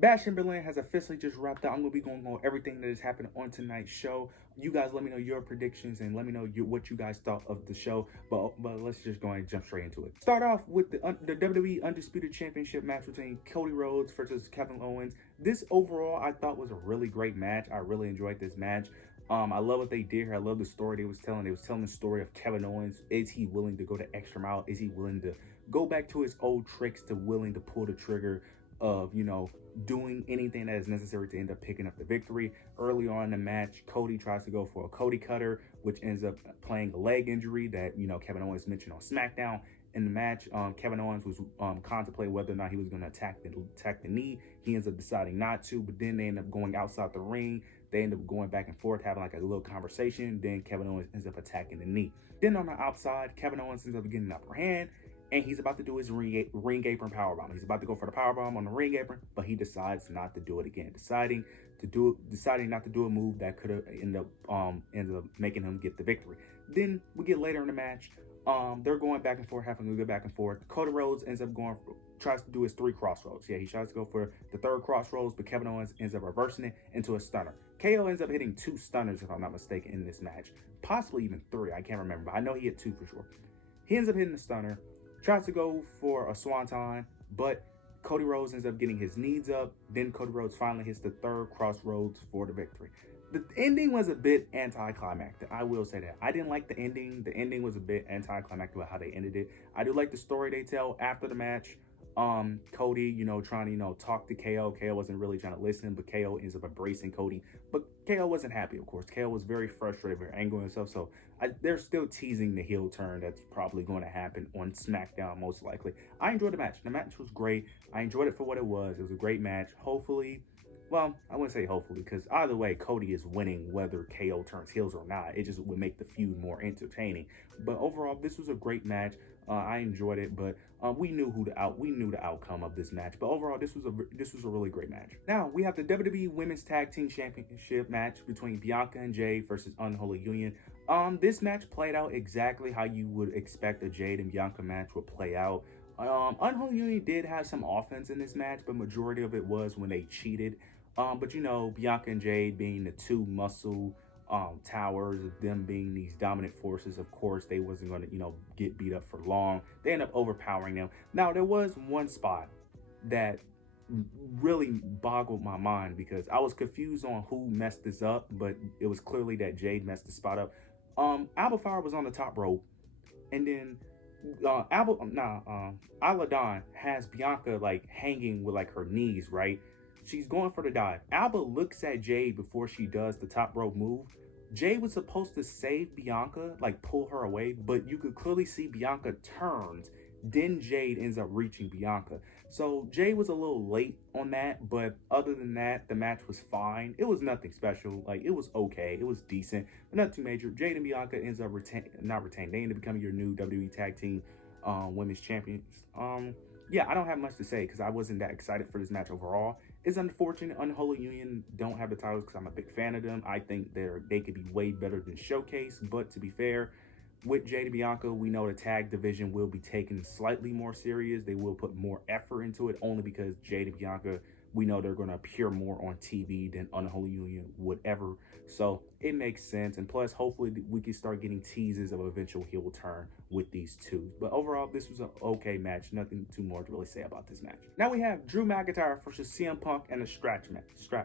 Bash in Berlin has officially just wrapped up. I'm gonna be going on everything that has happened on tonight's show. You guys, let me know your predictions and let me know what you guys thought of the show. But let's just go and jump straight into it. Start off with the WWE Undisputed Championship match between Cody Rhodes versus Kevin Owens. This overall I thought was a really great match. I really enjoyed this match. I love what they did here. I love the story they was telling. They was telling the story of Kevin Owens. Is he willing to go the extra mile? Is he willing to go back to his old tricks, to willing to pull the trigger of, doing anything that is necessary to end up picking up the victory? Early on in the match, Cody tries to go for a Cody cutter, which ends up playing a leg injury that, Kevin Owens mentioned on SmackDown. In the match, Kevin Owens was contemplating whether or not he was going to attack the knee. He ends up deciding not to, but then they end up going outside the ring. They end up going back and forth, having like a little conversation. Then Kevin Owens ends up attacking the knee. Then on the outside, Kevin Owens ends up getting an upper hand, and he's about to do his ring apron powerbomb. He's about to go for the powerbomb on the ring apron, but he decides not to do it again, deciding not to do a move that could have ended up making him get the victory. Then we get later in the match. They're going back and forth, having a good back and forth. Cody Rhodes ends up tries to do his 3 crossroads. Yeah, he tries to go for the 3rd crossroads, but Kevin Owens ends up reversing it into a stunner. KO ends up hitting 2 stunners, if I'm not mistaken, in this match. Possibly even 3, I can't remember. But I know he hit 2 for sure. He ends up hitting the stunner, tries to go for a swanton, but Cody Rhodes ends up getting his knees up. Then Cody Rhodes finally hits the 3rd crossroads for the victory. The ending was a bit anticlimactic. I will say that. I didn't like the ending. The ending was a bit anticlimactic about how they ended it. I do like the story they tell after the match. Cody, trying to, talk to KO. KO wasn't really trying to listen, but KO ends up embracing Cody. But KO wasn't happy, of course. KO was very frustrated, very angry with himself. So they're still teasing the heel turn that's probably going to happen on SmackDown, most likely. I enjoyed the match. The match was great. I enjoyed it for what it was. It was a great match. Hopefully, well, I wouldn't say hopefully, because either way, Cody is winning whether KO turns heels or not. It just would make the feud more entertaining. But overall, this was a great match. I enjoyed it, but we knew the outcome of this match. But overall, this was a really great match. Now we have the WWE Women's Tag Team Championship match between Bianca and Jade versus Unholy Union. This match played out exactly how you would expect a Jade and Bianca match would play out. Unholy Union did have some offense in this match, but majority of it was when they cheated. But Bianca and Jade being the 2 muscle towers, of them being these dominant forces, of course they wasn't going to get beat up for long. They end up overpowering them. Now there was one spot that really boggled my mind, because I was confused on who messed this up, but it was clearly that Jade messed the spot up. Alba Fyre was on the top rope, and then Isla Dawn has Bianca like hanging with like her knees, right? She's going for the dive. Alba looks at Jade before she does the top rope move. Jade was supposed to save Bianca, like pull her away, but you could clearly see Bianca turns. Then Jade ends up reaching Bianca. So Jade was a little late on that, but other than that, the match was fine. It was nothing special. Like, it was okay. It was decent, but not too major. Jade and Bianca ends up not retained. They end up becoming your new WWE Tag Team Women's Champions. Yeah, I don't have much to say because I wasn't that excited for this match overall. It's unfortunate Unholy Union don't have the titles because I'm a big fan of them. I think they could be way better than Showcase, but to be fair, with Jade and Bianca, we know the tag division will be taken slightly more serious. They will put more effort into it, only because Jade and Bianca, we know they're going to appear more on TV than Unholy Union would ever. So it makes sense. And plus, hopefully we can start getting teases of eventual heel turn with these 2. But overall, this was an okay match. Nothing too more to really say about this match. Now we have Drew McIntyre versus CM Punk and a strap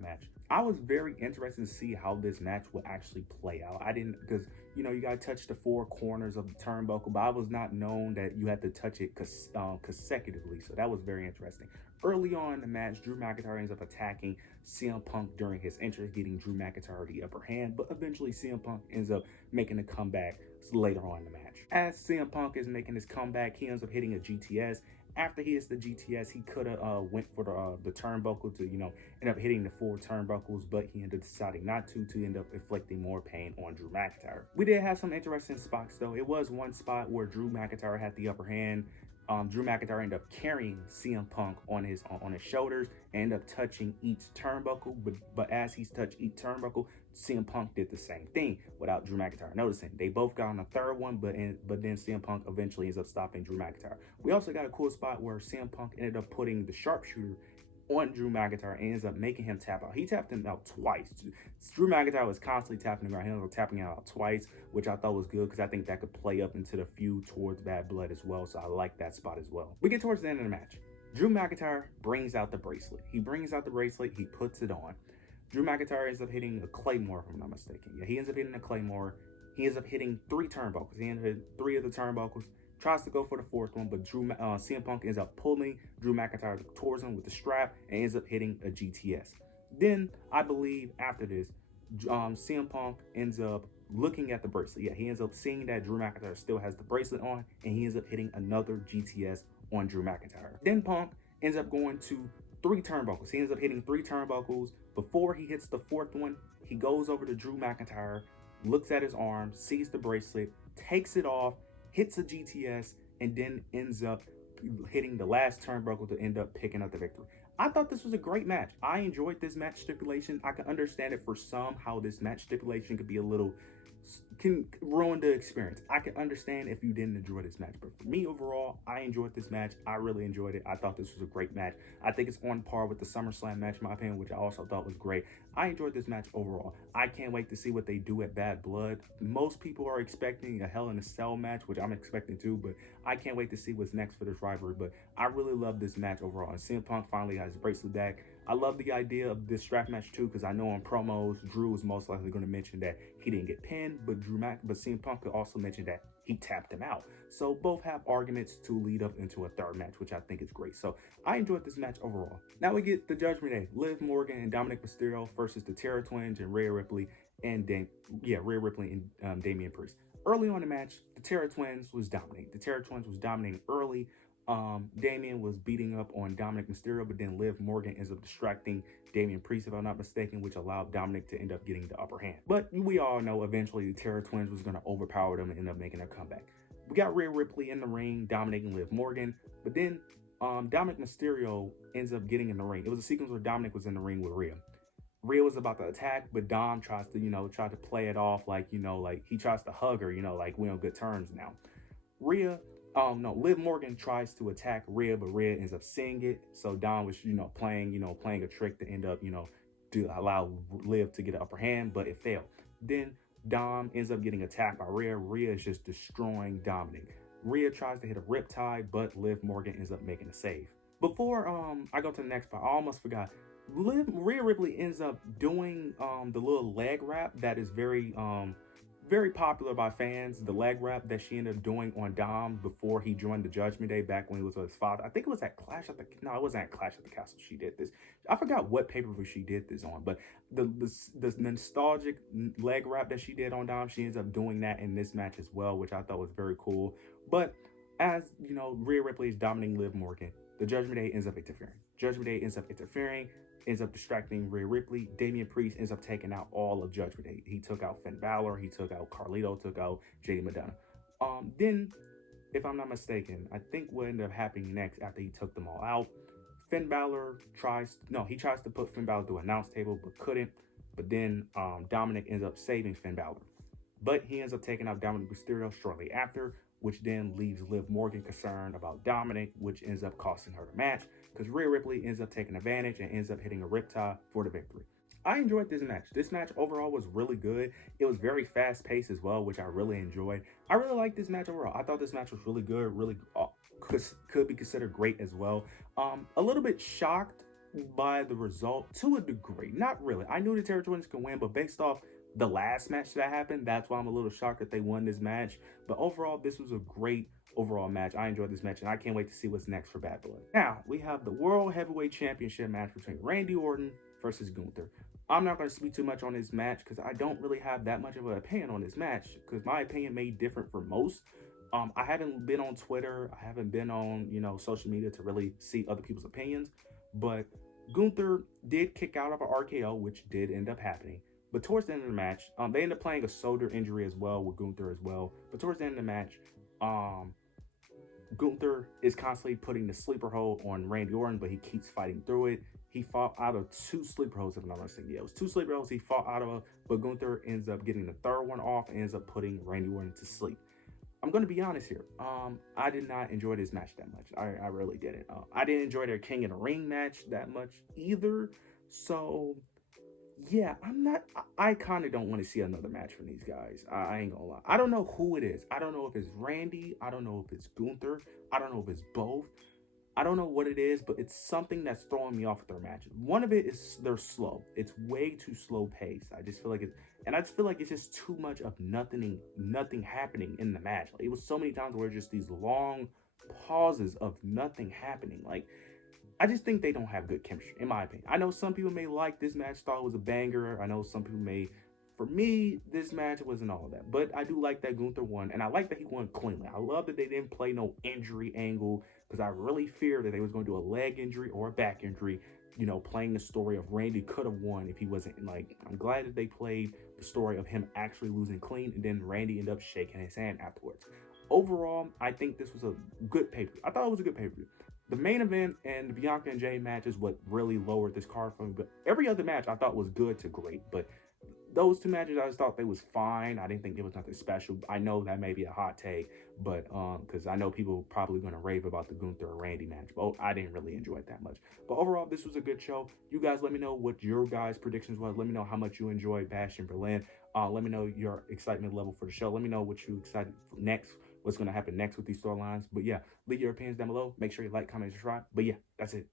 match. I was very interested to see how this match would actually play out. I didn't, because you got to touch the 4 corners of the turnbuckle, but I was not known that you had to touch it consecutively. So that was very interesting. Early on in the match, Drew McIntyre ends up attacking CM Punk during his entrance, getting Drew McIntyre the upper hand, but eventually CM Punk ends up making a comeback later on in the match. As CM Punk is making his comeback, he ends up hitting a GTS. After he hits the GTS, he could have went for the turnbuckle to, end up hitting the 4 turnbuckles, but he ended up deciding not to end up inflicting more pain on Drew McIntyre. We did have some interesting spots, though. It was one spot where Drew McIntyre had the upper hand. Drew McIntyre ended up carrying CM Punk on his shoulders and ended up touching each turnbuckle. But as he's touched each turnbuckle, CM Punk did the same thing without Drew McIntyre noticing. They both got on the 3rd one, but then CM Punk eventually ends up stopping Drew McIntyre. We also got a cool spot where CM Punk ended up putting the sharpshooter on Drew McIntyre and ends up making him tap out. He tapped him out twice. Drew McIntyre was constantly tapping the ground. He ended up tapping out twice, which I thought was good because I think that could play up into the feud towards Bad Blood as well. So I like that spot as well. We get towards the end of the match. Drew McIntyre brings out the bracelet. He brings out the bracelet. He puts it on. Drew McIntyre ends up hitting a Claymore, if I'm not mistaken. Yeah, he ends up hitting a Claymore. He ends up hitting 3 turnbuckles. He ends up hitting 3 of the turnbuckles. Tries to go for the 4th one, but CM Punk ends up pulling Drew McIntyre towards him with the strap and ends up hitting a GTS. Then, I believe after this, CM Punk ends up looking at the bracelet. Yeah, he ends up seeing that Drew McIntyre still has the bracelet on, and he ends up hitting another GTS on Drew McIntyre. Then Punk ends up going to 3 turnbuckles. He ends up hitting 3 turnbuckles. Before he hits the 4th one, he goes over to Drew McIntyre, looks at his arm, sees the bracelet, takes it off, hits a GTS, and then ends up hitting the last turnbuckle to end up picking up the victory. I thought this was a great match. I enjoyed this match stipulation. I can understand it for some, how this match stipulation could be a little, can ruin the experience. I can understand if you didn't enjoy this match, but for me overall, I enjoyed this match. I really enjoyed it. I thought this was a great match. I think it's on par with the SummerSlam match, in my opinion, which I also thought was great. I enjoyed this match overall. I can't wait to see what they do at Bad Blood. Most people are expecting a Hell in a Cell match, which I'm expecting too, but I can't wait to see what's next for this rivalry. But I really love this match overall. And CM Punk finally has his bracelet back. I love the idea of this strap match too, because I know on promos, Drew is most likely going to mention that he didn't get pinned, but CM Punk could also mention that he tapped him out. So both have arguments to lead up into a 3rd match, which I think is great. So I enjoyed this match overall. Now we get the Judgment Day. Liv Morgan and Dominic Mysterio versus the Terror Twins and Rhea Ripley and Damian Priest. Early on in the match, the Terror Twins was dominating. The Terror Twins was dominating early. Damian was beating up on Dominic Mysterio, but then Liv Morgan ends up distracting Damian Priest, if I'm not mistaken, which allowed Dominic to end up getting the upper hand. But we all know eventually the Terror Twins was going to overpower them and end up making a comeback. We got Rhea Ripley in the ring, dominating Liv Morgan, but then Dominic Mysterio ends up getting in the ring. It was a sequence where Dominic was in the ring with Rhea. Rhea was about to attack, but Dom tries to, try to play it off like, like he tries to hug her, like we're on good terms now. Liv Morgan tries to attack Rhea, but Rhea ends up seeing it. So Dom was, playing a trick to end up, to allow Liv to get an upper hand, but it failed. Then Dom ends up getting attacked by Rhea. Rhea is just destroying Dominic. Rhea tries to hit a riptide, but Liv Morgan ends up making a save. Before I go to the next part, I almost forgot. Rhea Ripley ends up doing the little leg wrap that is very popular by fans. The leg wrap that she ended up doing on Dom before he joined the Judgment Day back when he was with his father. I think it was at Clash at the... No, it wasn't at Clash at the Castle she did this. I forgot what pay-per-view she did this on, but the nostalgic leg wrap that she did on Dom, she ends up doing that in this match as well, which I thought was very cool. But as, Rhea Ripley is dominating Liv Morgan, the Judgment Day ends up interfering. Ends up distracting Rhea Ripley. Damian Priest ends up taking out all of Judgment Day. He took out Finn Balor. He took out Carlito. Took out JD Madonna. Then, if I'm not mistaken, I think what ended up happening next after he took them all out, Finn Balor tries to put Finn Balor through an announce table, but couldn't. But then Dominic ends up saving Finn Balor. But he ends up taking out Dominic Mysterio shortly after, which then leaves Liv Morgan concerned about Dominic, which ends up costing her the match, because Rhea Ripley ends up taking advantage and ends up hitting a riptide for the victory. I enjoyed this match. This match overall was really good. It was very fast-paced as well, which I really enjoyed. I really liked this match overall. I thought this match was really good, really could be considered great as well. A little bit shocked by the result to a degree. Not really. I knew the Terror Twins could win, but based off the last match that happened, that's why I'm a little shocked that they won this match. But overall, this was a great overall match. I enjoyed this match, and I can't wait to see what's next for Bad Blood. Now, we have the World Heavyweight Championship match between Randy Orton versus Gunther. I'm not going to speak too much on this match because I don't really have that much of an opinion on this match, because my opinion may differ from most. I haven't been on Twitter. I haven't been on, social media to really see other people's opinions. But Gunther did kick out of an RKO, which did end up happening. But towards the end of the match, they end up playing a shoulder injury as well with Gunther as well. But towards the end of the match, Gunther is constantly putting the sleeper hold on Randy Orton, but he keeps fighting through it. He fought out of 2 sleeper holds, if I'm not mistaken. Yeah, it was 2 sleeper holds he fought out of, but Gunther ends up getting the 3rd one off and ends up putting Randy Orton to sleep. I'm gonna be honest here. I did not enjoy this match that much. I really didn't. I didn't enjoy their King of the Ring match that much either. So yeah, I'm not. I kind of don't want to see another match from these guys. I ain't gonna lie. I don't know who it is. I don't know if it's Randy. I don't know if it's Gunther. I don't know if it's both. I don't know what it is, but it's something that's throwing me off with their matches. One of it is they're slow. It's way too slow paced. I just feel like and I just feel like it's just too much of nothing happening in the match. Like, it was so many times where it's just these long pauses of nothing happening. Like, I just think they don't have good chemistry, in my opinion. I know some people may like this match, thought it was a banger. I know some people may. For me, this match wasn't all that. But I do like that Gunther won, and I like that he won cleanly. I love that they didn't play no injury angle, because I really feared that they was going to do a leg injury or a back injury, playing the story of Randy could have won if he wasn't. Like, I'm glad that they played the story of him actually losing clean, and then Randy ended up shaking his hand afterwards. Overall, I think this was a good pay-per-view. I thought it was a good pay-per-view. The main event and the Bianca and Jay match is what really lowered this card for me. But every other match I thought was good to great. But those two matches, I just thought they was fine. I didn't think there was nothing special. I know that may be a hot take, but because I know people probably gonna rave about the Gunther and Randy match, but I didn't really enjoy it that much. But overall, this was a good show. You guys, let me know what your guys' predictions was. Let me know how much you enjoyed Bash in Berlin. Let me know your excitement level for the show. Let me know what you excited for next. What's gonna happen next with these storylines. But yeah, leave your opinions down below. Make sure you like, comment, subscribe. But yeah, that's it.